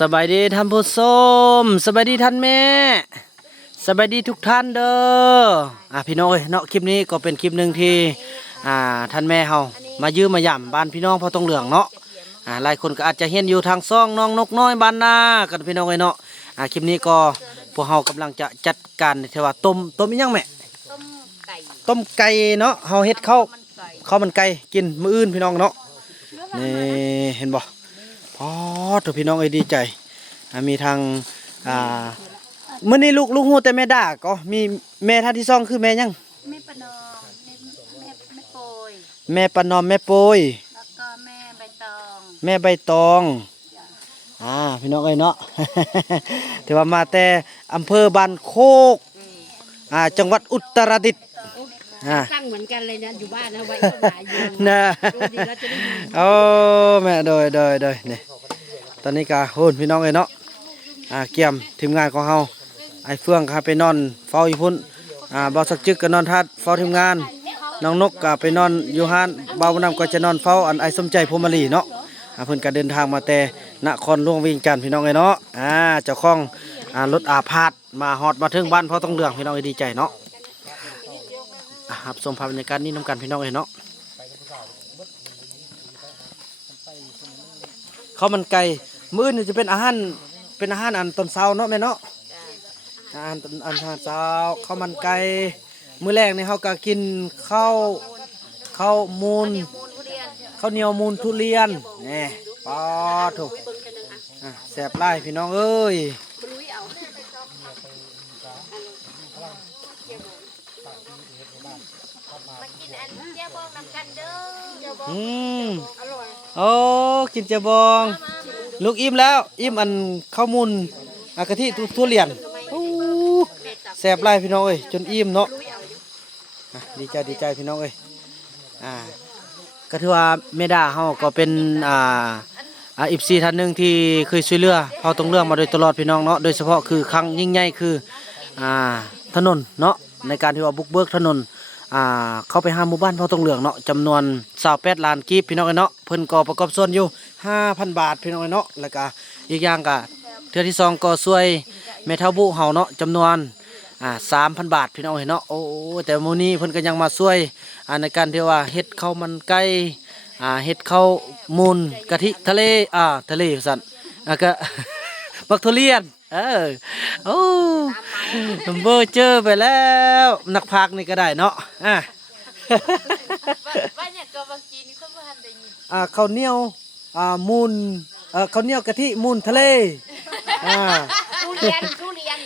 สบายดีท่านผู้ชมสบายดีท่านแม่สบายดีทุกท่านเด้ออะพี่น้องเอ้ยเนาะคลิปนี้ก็เป็นคลิปหนึ่งที่อ่าท่านแม่เฮามายืมมาย่ำบ้านพี่น้องพอต้องเหลืองเนาะอ่าหลายคนก็อาจจะเห็นอยู่ทางซ่องน้องนกน้อยบ้านนากันพี่น้องเอ้ยเนาะอ่าคลิปนี้ก็พวกเฮากำลังจะจัดการที่ว่าต้มต้มอีหยังแม่ต้มไก่ต้มไก่เนาะเฮาเฮ็ดข้าวข้าวมันไก่กินมื้ออื่นพี่น้องเนาะนี่เห็นบ่ พอตัวพี่น้องเอ้ยดีใจอ่ามีทางอ่ามื้อนี้ลูกลูกฮู้แต่แม่ด่าก็มีแม่ท่านที่สองคือแม่หยังแม่ประนอมแม่แม่แม่โปยแม่ปานอมแม่โปยแล้วก็แม่ใบตองแม่ใบตองอ่าพี่น้องเอ้ยเนาะถือว่ามาแต่อำเภอบ้านโคกอ่าจังหวัดอุตรดิตถ์ อ่าตั้งเหมือนกันเลยนะอยู่บ้านนะไว้ต้นหาอยู่นะดูดีแล้วจะได้ยินโอ้แม่โดยโดยโดยนี่ตอนนี้ก็โหนพี่น้องเอ้ยเนาะอ่าเกี่ยมทีมงานของเฮาไอ้เฟื่องก็ไปนอนเฝ้าอยู่พุ่นอ่าบ่าวสักจึกก็นอนทัดเฝ้าทีมงาน น้องนกก็ไปนอนอยู่ห้านบ่าวบุญนำก็จะนอนเฝ้าอันไอ้สมใจพรหมลีเนาะอ่าเพิ่นก็เดินทางมาแต่นครหลวงเวียงจันทน์พี่น้องเอ้ยเนาะอ่าเจ้าของอ่ารถอาพาธมาฮอดมาถึงบ้านเพราะต้องเลืองพี่น้องเอ้ยดีใจเนาะอะ ครับชมภาพบรรยากาศนี้นํกันพี่น้องเอ้ยเนาะข้าวมันไก่มื้อนี่จะเป็นอาหารเป็นอาหารอันตอนเช้าเนาะแม่เนาะอาหารตอนอันตอนเช้าข้าวมันไก่มื้อแรกนี่เขาก็กินข้าวข้าวมูลมูลทุเรียนข้าวเหนียวมูลทุเรียนนี่ปอถูกแซ่บไล่พี่น้องเอ้ย มากินอันเจ้าบองนำกันเด้อเจ้าบ อืมโอ้กินเจบอง ลูกอิ่มแล้ว อิ่มอันข้าวมูลอะกะทิทุเรียนแซ่บไล่พี่น้องเอ้ยจนอิ่มเนาะดีใจดีใจพี่น้องเอ้ยอ่าก็ถือว่าเมดาเฮาก็เป็นอ่าอ่าอิฟซีท่านหนึ่งที่เคยช่วยเหลือเฮาต้องเรื่องมาโดยตลอดพี่น้องเนาะโดยเฉพาะคือครั้งยิ่งใหญ่คืออ่าถนนเนาะในการที่ว่าบุกเบิกถนน อ่าเข้าไปห้าหมู่บ้านเฮาต้องเหลืองเนาะจำนวน28ล้านกีบพี่น้องเอ้ยเนาะเพิ่นก็ประกอบส่วนอยู่5,000บาทพี่น้องเอ้ยเนาะแล้วก็อีกอย่างก็เทือที่สองก็ช่วยแม่เฒ่าบุเฮาเนาะจำนวนอ่าสามพันบาทพี่น้องเห็นเนาะโอ้แต่โมอนี้เพิ่นก็ยังมาช่วยอ่าในการที่ว่าเฮ็ดข้าวมันไก่อ่าเฮ็ดข้าวมูลกะทิทะเลอ่าทะเลสั่นอะก็บักทุเรียน เออโอ้เบอร์เจอไปแล้ว นักพากย์นี่ก็ได้เนาะอ่าว่าเนี่ยก็มากินก็มาหันได้ยินอ่าข้าวเหนียวอ่ามูลเอ่อข้าวเหนียวกะทิมูลทะเลอ่าทุเรียนทุเรียน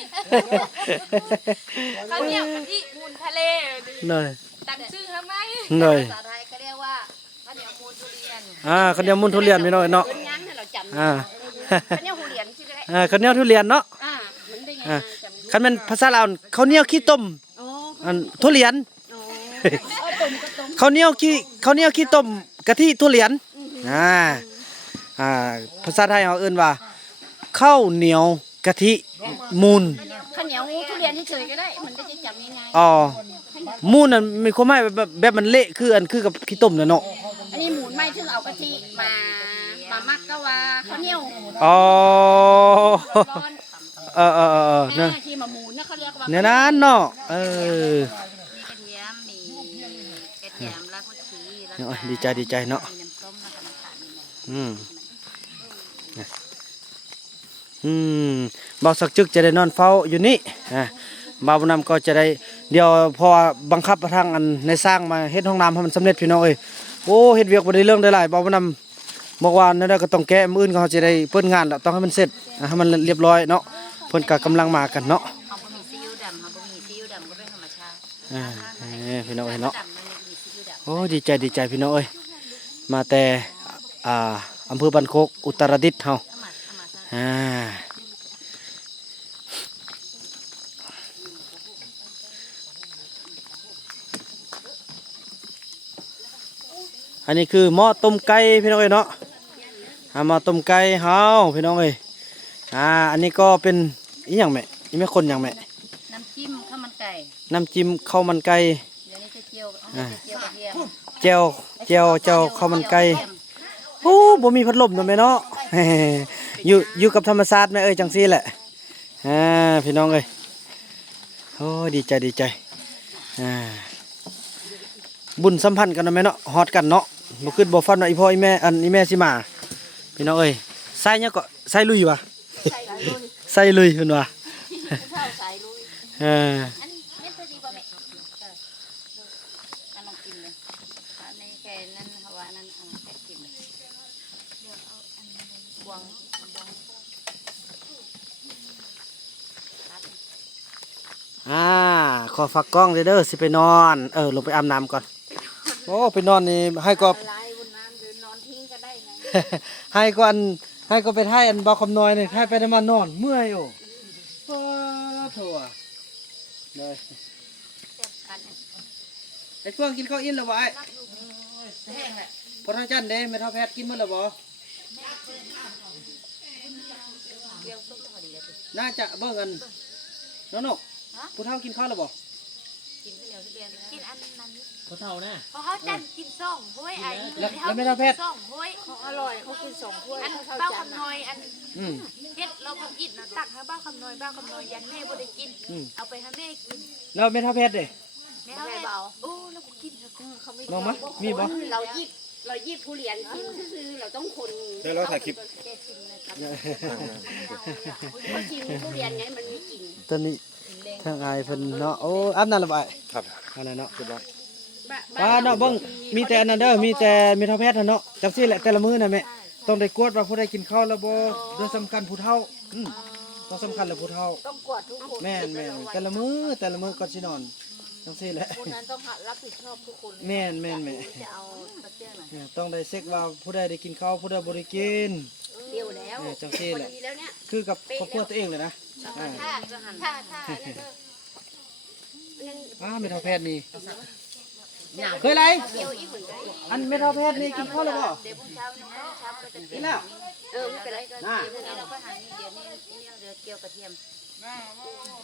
เขาเนี่ยกะทิมูลทะเลหน่อยตั้งชื่อทำไมหน่อยภาษาไทยก็เรียกว่าข้าวเหนียวมูลทุเรียนอ่าข้าวเหนียวมูลทุเรียนพี่น้องเนาะเป็นยังให้เราจำอ่าข้าวเหนียวหูเหรียญใช่ไหม อ่าข้าวเหนียวทุเรียนเนาะอ่าเหมือนได้ยังอ่าจำคันเป็นภาษาลาวข้าวเหนียวขี้ต้มอ๋ออันทุเรียนอ๋อเอาต้มก็ต้มข้าวเหนียวขี้ข้าวเหนียวขี้ต้มกะทิทุเรียนอ่าอ่าภาษาไทยเอาเอื่นว่าข้าวเหนียวกะทิมูลข้าวเหนียวทุเรียนเฉยๆก็ได้ มันก็จะจำง่ายอ๋อมูลน่ะมีความหมายแบบแบบมันเละคืออันคือกับขี้ต้มน่ะเนาะๆอันนี้หมูนไม่ถึงเอากะทิมามามักก็ว่า ข้าวเหนียวอ๋อก้อนเออเออเออเอออ่าเนี่ยที่มาหมูนนะเขาเรียกว่าเนี่ยนั้นเนาะเออมีกระเทียมมีกระเทียมรากผักชีแล้วเนี่ยก็โอ้ยดีใจดีใจเนาะมีน้ำส้มแล้วก็น้ำตาลนิดหน่อยอืมเนี่ยอืมบ่าวสักจึกจะได้นอนเฝ้าอยู่นี่อะบ่าวบุญนำก็จะได้เดี๋ยวเพอบังคับทางอันในสร้างมาเฮ็ดห้องน้ำให้มันสำเร็จพี่น้องเอ้ยโอ้เฮ็ดเวียกบ่ได้เรื่องได้หลายบ่าวบุญ นำบอวานั่นก็ต้องแก้มื้ออื่นก็เขาจะได้เปิ้นงานแล้วต้องให้มันเสร็จอะให้มันเรียบร้อยเนาะเพิ่นก็กำลังมากันเนาะเขาบ่มีซีอิ๊วดำเขาบ่มีซีอิ๊วดำก็เป็นธรรมชาติอ่าเอ้ยพี่น้องเอ้ยเนาะดำมันไม่มีซีอิ๊วดำโอ้ดีใจดีใจพี่น้องเอ้ยมาแต่อ่าอำเภอบันโคกอุตรดิตถ์เฮาธรรมธรรมชาติอ่าอันนี้คือหม้อต้มไก่พี่น้องเอ้ยเนาะ อามาต้มไก่เฮาพี่น้องเอ้ยอ่าอันนี้ก็เป็นอีหยังแม่นี่แม่คนหยังแม่น้ำจิ้มข้าวมันไก่น้ำจิ้มข้าวมันไก่เดี๋ยวนี้จะเจียวเอามาจะเจียวกระเทียมแจ่วแจ่วแจ่วข้าวมันไก่โอ้บ่มีพัดลมตัวแม่เนาะเอยู่อยู่กับธรรมชาติแม่เอ้ยจังซี่แหละอ่าพี่น้องเอ้ยโอ้ยดีใจดีใจอ่าบุญสัมพันธ์กันเนาะแม่เนาะฮอดกันเนาะบ่ขึ้นบ่ฟันว่าอีพ่ออีแม่อันอีแม่สิมา พี่น้องเอ้ยใส่เนี่ยงก็ใส่ลุยวะใส่ลุยใส่ลุยเพิ่นว่าเท่าใส่ลุยเอออันนี้เม็ดตัวดีป่ะแม่อันลองกินเลยอันนี้แค่นั้นเขาว่านั้นอันแค่กินเลยเดี๋ยวเอาอันนี้เลยบวงบวงอ่าขอฝากกล้องเด้อเด้อสิไปนอน เออ ลงไปอาบน้ำก่อน โอ้ ไปนอนนี่ให้ก็ ให้ก็อันให้ก็ไปให้อันเบาคำน้อยนี่ให้ไปได้มานอนเมื่อยโอ้ป้าโถั่วเลยเจ็บกันไอ้เฟื่องกินข้าวอิ่มแล้วบ่ไอ้พอท่านจันเด้แม่เท่าแพทย์กินหมดแล้วบ่เลี้ยงต้มพอดีเลยน่าจะเบิ่งกันน้องนกผู้เฒ่ากินข้าวแล้วบ่กินข้าวเหนียวที่เรียนกิน อันนั้นผู้เฒ่านะเพราะเขาจันกินซ่องห้วยไอ้แล้วแล้วไม่เท่าแพทย์ ซ่องห้วยของอร่อยเขากินสองถ้วยอันเท่าเบ้าจานคำนะน้อยอันอืม เฮ็ดเราก็กินนะตักให้เบ้าคำน้อยเบ้าคำน้อยยันแม่บ่ได้กิน อืม เอาไปให้แม่กินแล้วแม่เท่าแพทย์เด้แม่เอาแม่โอ้แล้วก็กินแล้วก็เขาไม่ลองมั้ยมีบ่ เรายิบเรายิบผู้เรียนกินคือเราต้องคนเดี๋ยวเราถ่ายคลิป แกกินนะครับเขากินผู้เรียนไงมันมีกลิ่นตอนนี้ทางอายเพิ่นเนาะโอ้อาบน้ำแล้วบ่ไอ้ครับ อันนั้นเนาะเรียบร้อย ป้าเนาะเบิ่งมีแต่อันนั้นเด้อมีแต่แม่เท่าแพทย์น่ะเนาะจังซี่แหละแต่ละมื้อน่ะแม่ต้องได้กวดว่าผู้ใดกินข้าวแล้วบ่โดยสำคัญผู้เฒ่าอืมต้องสำคัญแหละผู้เฒ่าต้องกวดทุกคนแม่นแม่นแต่ละมื้อแต่ละมื้อก่อนสินอนจังซี่แหละคนนั้นต้องรับผิดชอบทุกคนแม่นแม่นแม่จะเอาตะเกียงน่ะเนี่ยต้องได้เช็คว่าผู้ใดได้กินข้าวผู้ใดบ่ได้กินเดียวแล้วเนี่ยจังซี่พอแหละดีแล้วเนี่ยคือกับครอบครัวตัวเองเลยนะอ่าถ้าจะหันถ้าถ้าเนี่ยก็อ้าแม่เฒ่าแพทย์นี่ เคยไรเดียวอีกเหมือนกันอันแม่เฒ่าแพทย์นี่กินข้าวแล้วบ่เดี๋ยวพรุ่งเช้าเนี่ยเช้าก็จะกินแล้วเออไม่เป็นไรก็เดี๋ยวนี้เราก็หานี่เดี๋ยวนี้นี่เดี๋ยวเกี่ยวกระเทียม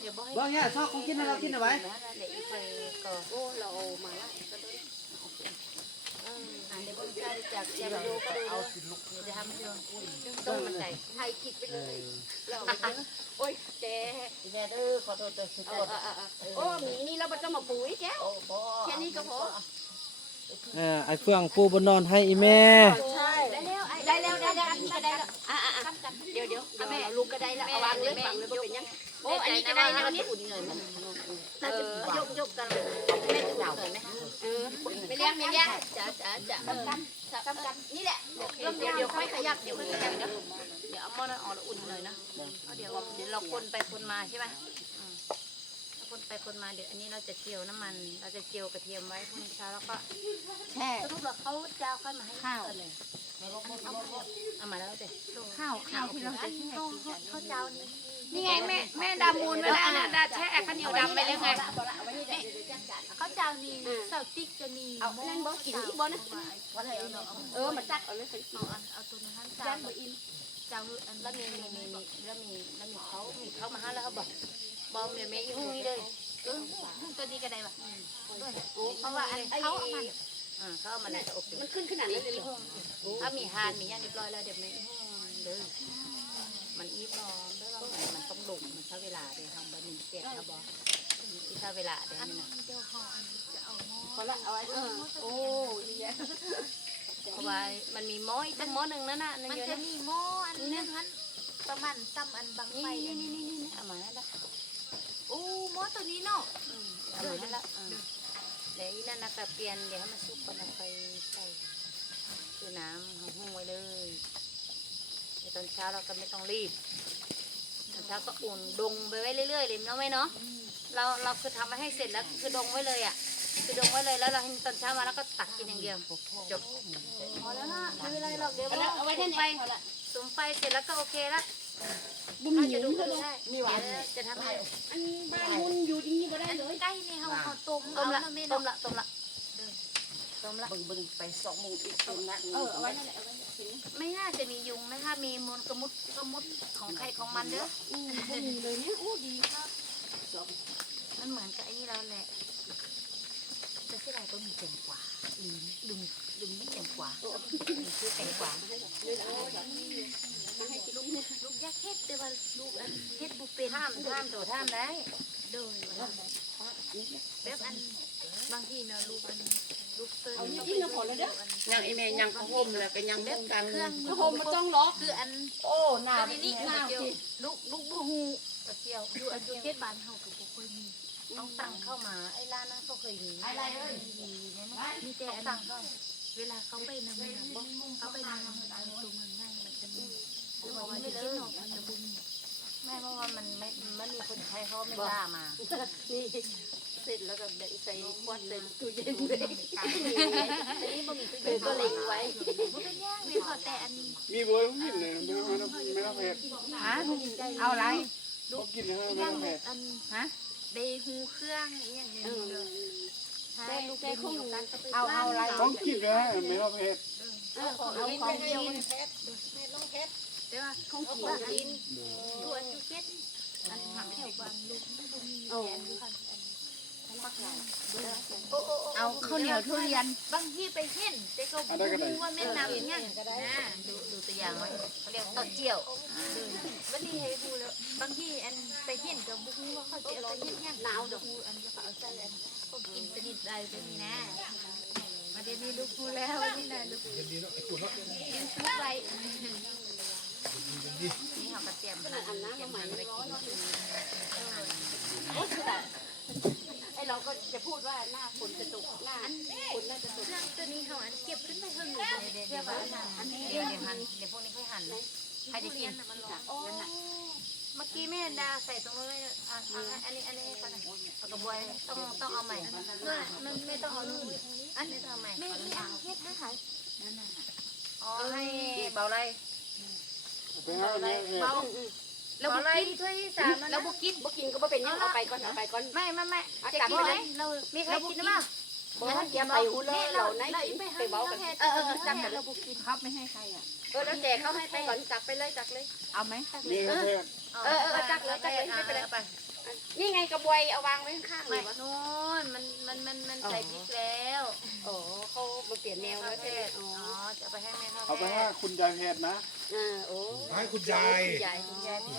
เดี๋ยวบ่ให้บ่เนี่ยชอบของกินให้เรากินเอาไว้นะเดี๋ยวอีกไปก็โอ้เราเอามาแล้วก็เลย อันเดี๋ยวพรุ่งเช้จากจะดูก็ดูเอาเดี๋ยวทำให้ดูต้มมันใส่ไทยคิดไปเลยเราเอาไปเยอะโอ้ยแกแม่เด้อขอโทษเด้อคือเอโอษเออเออเออโอ้มีนี่เราไม่ต้องมาปุ๋ยแก้วโอ้บ่แค่นี้ก็พอเอ่าไอ้เฟื่องปูบนนอนให้อีแม่ใช่ได้แล้วได้แล้วได้แล้วอันนี้ก็ได้แล้วอะอะเดี๋ยวเดี๋ยวแม่ลูกก็ได้แล้วาวางเลยวางเลยก็เป็นยัง โอ้อันนี้ก็ได้แล้วนี่อุ่นเลยมันน่าจะยกยกกันแม่จะเหงาเลยไหมเออไปเลี้ยงไปเลี้ยงจ้าจ้าจ้ากันกันกันนี่แหละเดี๋ยวเดี๋ยวเดี๋ยวค่อยขยับเดี๋ยวค่อยขยับเดี๋ยวเดี๋ยวเอาหม้อนั้นออกแล้วอุ่นหน่อยนะเดี๋ยวเดี๋ยวเราคนไปคนมาใช่ไหมเราคนไปคนมาเดี๋ยวอันนี้เราจะเจียวน้ำมัน เราจะเจียวกระเทียมไว้พรุ่งนี้เช้าแล้วก็แช่สรุปแล้วเขาจะเอาข้าวมาให้ข้าวเลยเอามาแล้วเด็ข้าวข้าวที่เราจะแช่ข้าวเจ้านี่ นี่ไงแม่แม่ดามูลไว้แล้วนะดาแช่ข้าวเหนียวดำไปแล้วไงข้าวเจ้านี่เสาติ๊กจะมีเอานั่นบ่กินอีกบ่นะเออมาจักเอาเลยเอาอันเอาตัวนี้ให้เจ้าบ่อิ่มเจ้าอันแล้วมีมีมีมีแล้วมีแล้วมีเขามีเขามาให้แล้วเขาบอกบอมเดี๋ยวแม่อีหุ้ยเลยเออตัวนี้ก็ได้ป่ะเพราะว่าอันเขาเอามาอ่าเขาเอามาแล้วโอเคมันขึ้นขนาดนั้นเลยเหรอถ้ามีฮานมีอย่างเรียบร้อยแล้วเดี๋ยวแม่เด้อมันอีบอม แล้วก็มันมันต้องมันใช้เวลาเดี๋ยวทำบะหมี่เกครับบออีใช้เวลาเดี๋ยวนี่นะพอละเอาไว้เออโอ้ดีแยเพราะว่ามันมีม้ออีกตั้งม้อหนึ่งนั่นน่ะมันจะมีม้ออันนึงนั้นประมาณซ้ำอันบางไฟนี่นี่นี้นี่นี่เอามาแล้วละอู้หม้อตัวนี้เนาะเอามาแล้วละเดี๋ยวอีนั่นนะกระเปลี่ยนเดี๋ยวให้มันสุกก่อนเอาไปใส่คือน้ำห้องไว้เลยตอนเช้าเราก็ไม่ต้องรีบ ตอนเช้าก็อุ่นดงไปไว้เรื่อยๆเลยเนาะไหมเนาะเราเราคือทำไว้ให้เสร็จแล้วคือดองไว้เลยอะคือดองไว้เลยแล้วเราให้ตอนเช้ามาแล้วก็ตักกินอย่างเดียวจบพอแล้วล่ะไม่เป็นไรหรอกเดี๋ยวเอาละเอาไว้แค่นี้พอละสุมไฟเสร็จแล้วก็โอเคละบุ้มหน่านีจะดูเพื่อนได้มีหวานเดี๋ยวจะทำให้อันบ้านมุนอยู่ที่นี่ก็ได้เลยใกล้นี่เขาเขาต้มต้เอามละแล้วแม่ต้เนาะมละต้มละต้มละบึงบึงไปสองโมงอีกตรงนั้นเออเอาไว้นั่นแหละเอาไว้นั่นแหละ เห็นไหมไม่น่าจะมียุงนะคะ มีมูลกระมุดกระมุดของใครของมันเด้ออืมบุ้มเลยเนี่ยโอ้ดีครับมันเหมือนกับไอ้นี่เราแหละแต่จะที่ไรก็มีแตงกวาดึงดึงดึงนี่แตงกวาดึงคือแตงกวาลูกยักษ์เฮ็ดแต่ว่าลูกอันเฮ็ดบ่เป็นท่ามท่ามตัวท่ามได้โดยแบบอันบางทีเนาะลูกอันลูก เติ้ลเอานี่ยิ่งก็พอแล้วเด้อยังอีเมย์ยังก็ห่มแล้วก็ยังแบห่บมกันเครื่องโฮมมาจ้องล้อคืออันโอ้หน้าตอนนี้นี่หน้าเดียวสิลูกลูกบ่ฮู้กระเจียวอยู่อันอยู่เฮ็ดบ้านเฮาก็บ่ค่อยมีต้องตั้งเข้ามาไอ้ร้านนั้นเขาเคยมีอะไรเอ้ยมีแต่ต้องอันตั้งเข้าเวลาเขาไปนำนะบ่เขาไปนำอันตัวเมืองง่ายมันจะมีคือว่ามันจะเก็บออกมันจะบ่มีไม่เพราะว่ามันไม่มันมีคนไทยเขาไม่กล้ามานี่ เสร็จแล้วก็เดี๋ยวใส่ขวดใส่ตู้เย็นเลยอันนี้บ่มีตู้เย็นก็เล็งไว้บ่เป็นย่างเลยพอแต่อันนี้มีเบอร์กินเลยไม่ต้องไม่ต้องไม่เผ็ดฮะเอาอะไรเขากินเลยไม่ต้องเผ็ดฮะเดฮูเครื่องอย่างเงี้ยใช่ลูกแต่คงเอาเอาอะไรต้องกินเลยไม่ต้องเผ็ดเออของเอาของกินแต่ว่าของกินว่าอันตัวอันอยู่เฮ็ดอันทำแถวบ้านลูกไมันบ่มีแต่อันอยู่คันอัน เอาข้าวเหนียวทุเรียนบางที่ไปเห็นแต่ก็บ่รู้ว่าแม่น้ำอิหยังนะดูดูตัวอย่างไว้เขาเรียกต้นเจียววันนี้ให้ดูแล้วบางที่อันไปเห็นก็บ่รู้ว่าเขาจะเอาไปเฮ็ดหยังหนาวดอกอันจะเอาใส่อันเขากินสนิทได้เป็นนี่นะวันนี้ลูกรู้แล้วนนี้นะลูกกินซุปไว้นี่เขาก็เตรียมหั่นเตรียมหั่นไว้กินคือไอ เราก็จะพูดว่าหน้าฝนจะตุกหน้าฝนน่าจะตุกเครื่องตัวนี้เขาอันเก็บขึ้นไปเพิ่งหนูเดี๋ยวเดี๋ยวเดี๋ยวเดี๋ยวเดี๋ยวหันเดี๋ยวพวกนี้ค่อยหั่นนะใครจะกินโอ้เมื่อกี้แม่ดาใส่ตรงนู้นเลยอะอะอันนี้อันนี้อะเอากระบวยต้องต้องเอาใหม่ไม่ไม่ต้องเอาลูกอันนี้ต้องเอาใหม่แม่อีอันเฮ็ดให้หายอ๋อให้เบาไรไปให้ไม่เผ็ด เบาเบาไรถ้วยที่สามแล้วแล้วนะบ่กินบ่กินก็บ่เป็นยังเอาไปก่อนเอาไปก่อนไม่ไม่ไม่เอาจะกลับกินมาไหมเลยมีใครกินหรือเปล่าบ่ทันจะไปหูเลยเราไหนกินไปเว้ากันเออเออจับเราบุกินครับไม่ให้ใครอะเออแล้วแจกเขาให้ไปก่อนจักไปเลยจักเลย เอาไหมมีเผ็ดเออเออจักเลยจักเลยไม่เป็นไร ไป นี่ไงกระบวยเอาวางไว้ข้างๆเลไม่ยวะนู่นมันมันมันมันใส่พริกแล้วโอ้เขามาเปลี่ยนแนวแล้วใช่ไหมอ๋ออ๋อจะไปให้แม่เขาเอาไปให้คุณยายเผ็ดนะ อ่าโอ้ให้คุณยายใหญ่คุณยายเพ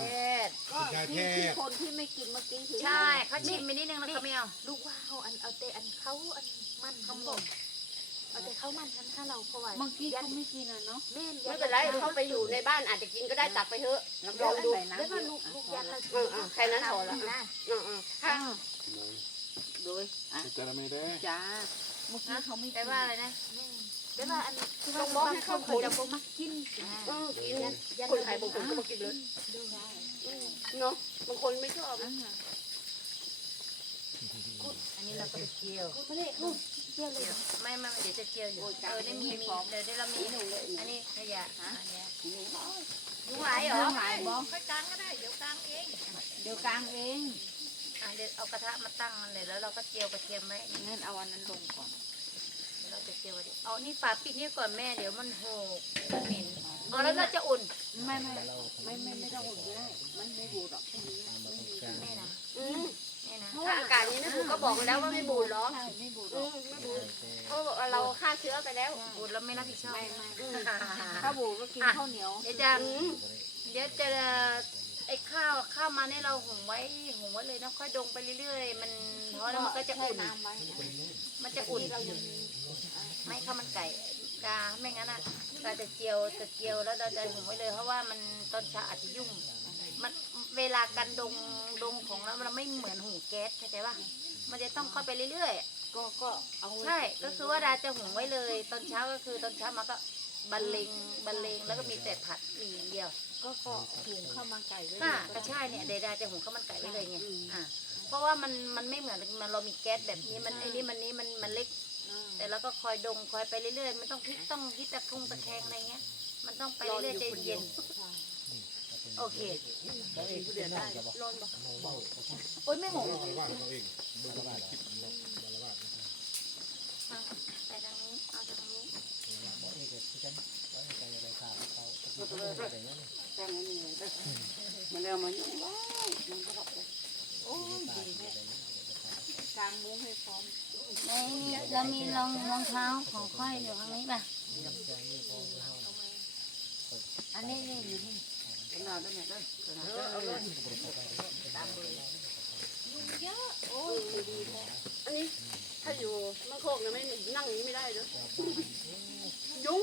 ชรคุณยายแพทย์คนที่ไม่กินเมื่อกี้คือใช่เขาชิมไปนิดนึงแล้วเขาไม่เอาลูกว่าเขาอันเอาแต่อันเขาอันมันเขาบอก เอาแต่เขามันทันถ้าเราเพราะว่าบางทีเขาไม่กินอะเนาะแม่นไม่เป็นไรเขาไปอยู่ในบ้านอาจจะกินก็ได้ตักไปเถอะลองดูแล้วก็ลูกลูกยันเราเออเออแค่นั้นพอละนะอืออือค่ะโดยจะไม่ได้จ้าเมื่อกี้เขาไม่แปลว่าอะไรนะแม่นแล้วว่าอันคือว่าบางคนเขาจะบ่มักกินเออกินคนไทยบางคนก็มากินเลยเนาะบางคนไม่ชอบอันนี้เราก็ไปเจียวไม่ได้ลูก เที่ยวเลย ไม่ไม่เดี๋ยวจะเจียวอยู่ เออได้มีมีเดี๋ยวได้เรามีอันนี้ขยะอันเนี้ยยุงไหลเหรอหายบอค่อยกลางก็ได้ เดี๋ยวกลางเอง เดี๋ยวกลางเองอะเดี๋ยวเอากระทะมาตั้งเลยแล้วเราก็เจียวกระเทียมไว้งั้นเอาอันนั้นลงก่อนเดี๋ยวเราจะเจียวดิเอานี่ฝาปิดนี่ก่อนแม่เดี๋ยวมันโหกมันเหม็นอ๋อแล้วเราจะอุ่น ไม่ไม่ไม่ไม่ไม่ต้องอุ่นก็ได้ มันไม่บูดหรอกแม่นะอืม แม่นะถ้าอากาศนี้นะถูกก็บอกไปแล้วว่าไม่บูดหรอไม่บูดหรอือกมไม่บูดเพราะว่าเราฆ่าเชื้อไปแล้วอุ่นแล้วไม่รับผิดชอบ ไม่ไม่อืมถ้าบูดก็กินข้าวเหนียวเดี๋ยวจะเดี๋ยวจะไอ้ข้าวข้าวมาเนี่ยเราหุงไว้หุงไว้เลยนะค่อยดงไปเรื่อยๆ มันเพราะแล้วมันก็จะอุ่นน้ำไว้มันจะอุ่นไม่ข้าวมันไก่กาไม่งั้นอะเราจะเจียวจะเจียวแล้วเราจะหุงไว้เลย เพราะว่ามันตอนเช้าอาจจะยุ่ง มัน เวลาการดงดงของเราเราไม่เหมือนหุงแก๊สเข้าใจป่ะมันจะต้องค่อยไปเรื่อยๆก็ก็เอาใช่ ก็คือว่าดาจะหุงไว้เลย ตอนเช้าก็คือตอนเช้ามาก็บรรเลงบรรเลงแล้วก็มีแต่ผัดหมี่อย่างเดียว ก็ก็หุงข้าวมันไก่ไว้น่าก็ใช่เนี่ยเดดาจะหุงข้าวมันไก่ไว้เลยไงอ่าเพราะว่ามันมันไม่เหมือนมันเรามีแก๊สแบบนี้มันไอ้นี่มันนี้มันมันเล็กแต่เราก็คอยดงคอยไปเรื่อยๆ มันต้องพลิกต้องพลิกตะคงตะแคงอะไรเงี้ย มันต้องไปเรื่อยๆใจเย็น โอเคโอ้ยไม่หงว่าเราเองไปทางนี้เอาทางนี้แต่ไม่มีเลยมันเร็วมันว้าวมันก็แบบโอ้ยดีแม่กางมุ้งให้พร้อมในเรามีรองรองเท้าของค่อยอยู่ข้างนี้ป่ะอันนี้นี่อยู่นี่ นาดนั้นเนี่ยได้ขนาดนั้นเลยตามเบอร์เยอะโอ้ยดีแท้อันนี้ถ้าอยู่มันโคกเนี่ยไม่นั่งอย่างนี้ไม่ได้เด้อยุง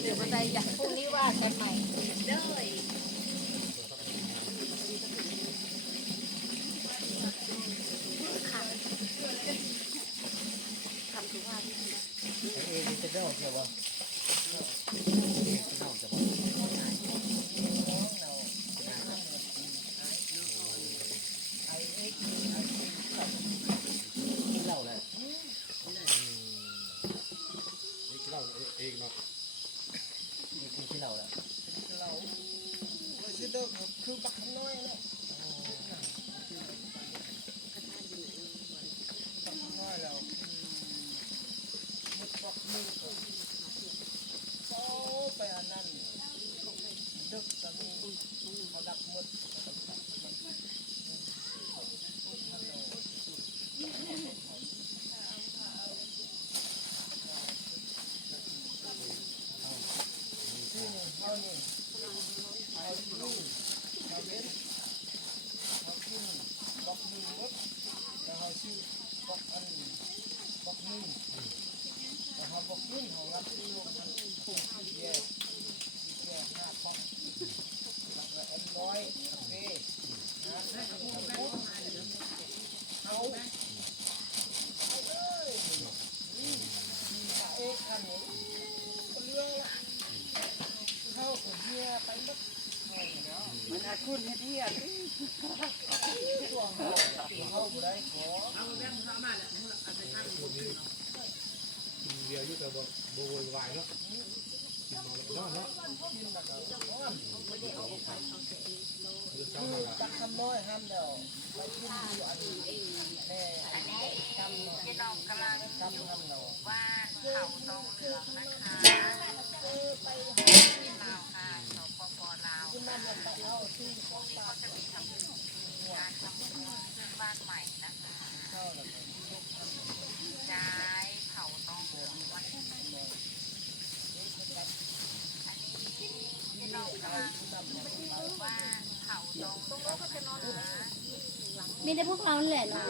เดี๋ยวบันไดอยากพรุ่งนี้ว่ากันใหม่ เองจะได้ออกเดี๋ยวบ่ กินเหล้าแหละ นี่เราเองเนาะ กินกิน เหล้าแหละไม่ใช่เด้อคือบักน้อยนะบักน้อยแล้วมุดบักมือก็โอ้ไปอันนั้นดึกตอนนี้เขาดับหมด บอกหนึ่งมดแล้วเขาชื่อบอกอันบอกห นึ่งแล้วเขาบอกหนึ่งของรับที่ลงมันถูกแย่แย่ห้าพอกแล้วก็เอ็นร้อยโอเคนะเอาเลยนี่พระเอกอันนี้เรื่องละเข้ากับเฮียไปหมดมันอาคุณให้เที่ยงเข้าบ่ได้ขอเดียวอยู่แต่บ่บ่โวยวายเนาะกินมาแล้วเนาะตักคำน้อยห้ามเดียวไปกินอยู่อันนี้แน่จำหน่อยพี่น้องกำลังจำคำเดียวว่าเขาตรงเหลืองนะคะที่ลาวค่ะสปปลาวค่ะพรุ่งนี้เขาจะมีทำการทำบุญขึ้นบ้านใหม่นะคะย้ายเผาตองเหลืองวันนี้อันนี้ พี่น้องกำลังว่าเผาตองเหลืองนะคะมีได้พวกเราแหละเนาะ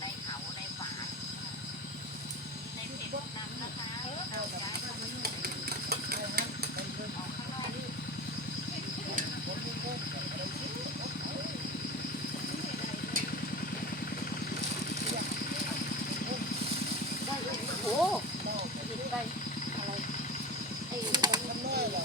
ในเขาในป่าในเห็ดน้ำนะคะเราย้ายเขามาอยู่ออกข้างนอก โอ้ได้อะไรไอ้ คำน้อยเหรอ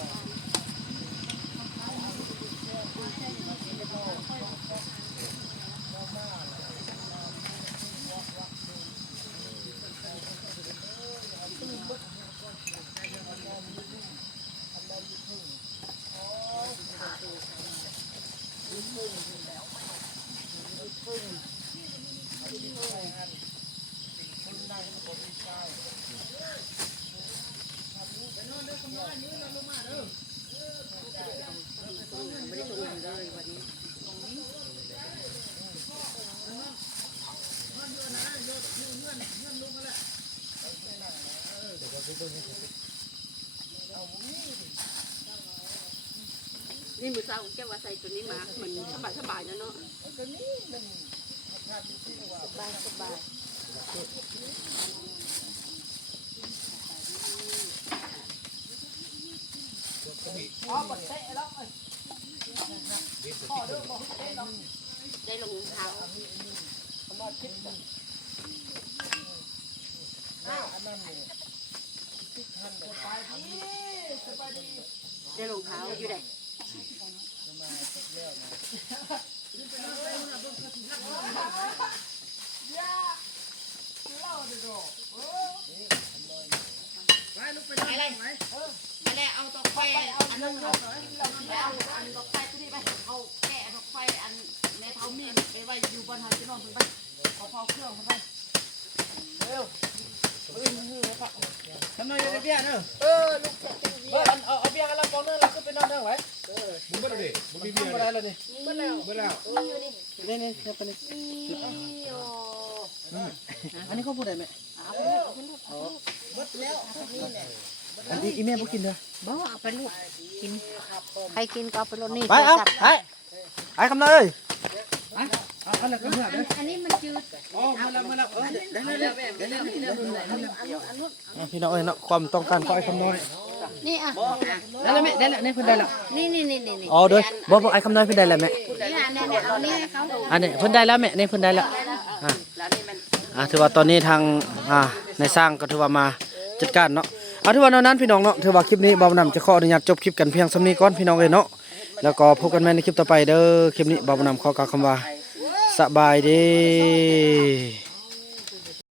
นี่มือเช้าแกว่าใส่ตัวนี้มามันสบายสบายนะเนาะสบายสบายอ๋อบัดเตะแล้วได้รองเท้าอามาคิดมันหน้าอันนั้นเนี่ยคิดทันเดี๋ยว ได้รองเท้าอยู่ไหนมแม่เอาตอกไฟอันนึงเอาเอาอันตอกไฟตัวนี้ไปเอาแกะตอกไฟอันแม่เท้ามีดไปไว้อยู่บนหาที่นอนไปเอเผาเครื่องไปเร็ว ทำไมจะเบี้ยเนอะเออลูกจะเป็นเบิ้ยเอาเอาเบี้ยกันแล้วปองเนอะแล้วก็ไปนอนเรื่องไว้มึงบ่ได้ดิมึงมีเบียร์บ่เลได้ยแล้วนี่บ่แล้วนี่นี่เดี๋ยวไปนี่อันนี้เขาพูดได้ไหมอันนี้อีเมลบ่กินเด้อบ่เอาไปลูกกินใครกินก็เอาไปรถนี่ไปเอาไปไอ้คำนั้นเอ้ย เอาเอาละกันเถอะอันนี้มันจืดอ๋อมาแล้วมาแล้วเออได้แล้วได้แล้วได้แล้วพี่น้องเอ้ยเนาะความต้องการของไอ้คำน้อยนี่อะได้แล้วแม่ได้แล้วนี่เพิ่นได้แล้วนี่นี่นี่นี่อ๋อเด้อบ่บ่ไอ้คำน้อยเพิ่นได้แล้วแม่นี่อะเนี่ยเนี่ยเอานี่ให้เขาอันนี้เพิ่นได้แล้วแม่นี่เพิ่นได้แล้วอ่าอ่าถือว่าตอนนี้ทางอ่าในสร้างก็ถือว่ามาจัดการเนาะเอาถือว่าเท่านั้นพี่น้องเนาะถือว่าคลิปนี้บ่าวนำจะขออนุญาตจบคลิปกันเพียงสำนี้ก่อนพี่น้องเอ้ยเนาะแล้วก็พบกันใหม่ในคลิปต่อไปเด้อคลิปนี้บ่าวนำขอกล่าวคำว่า สบายดี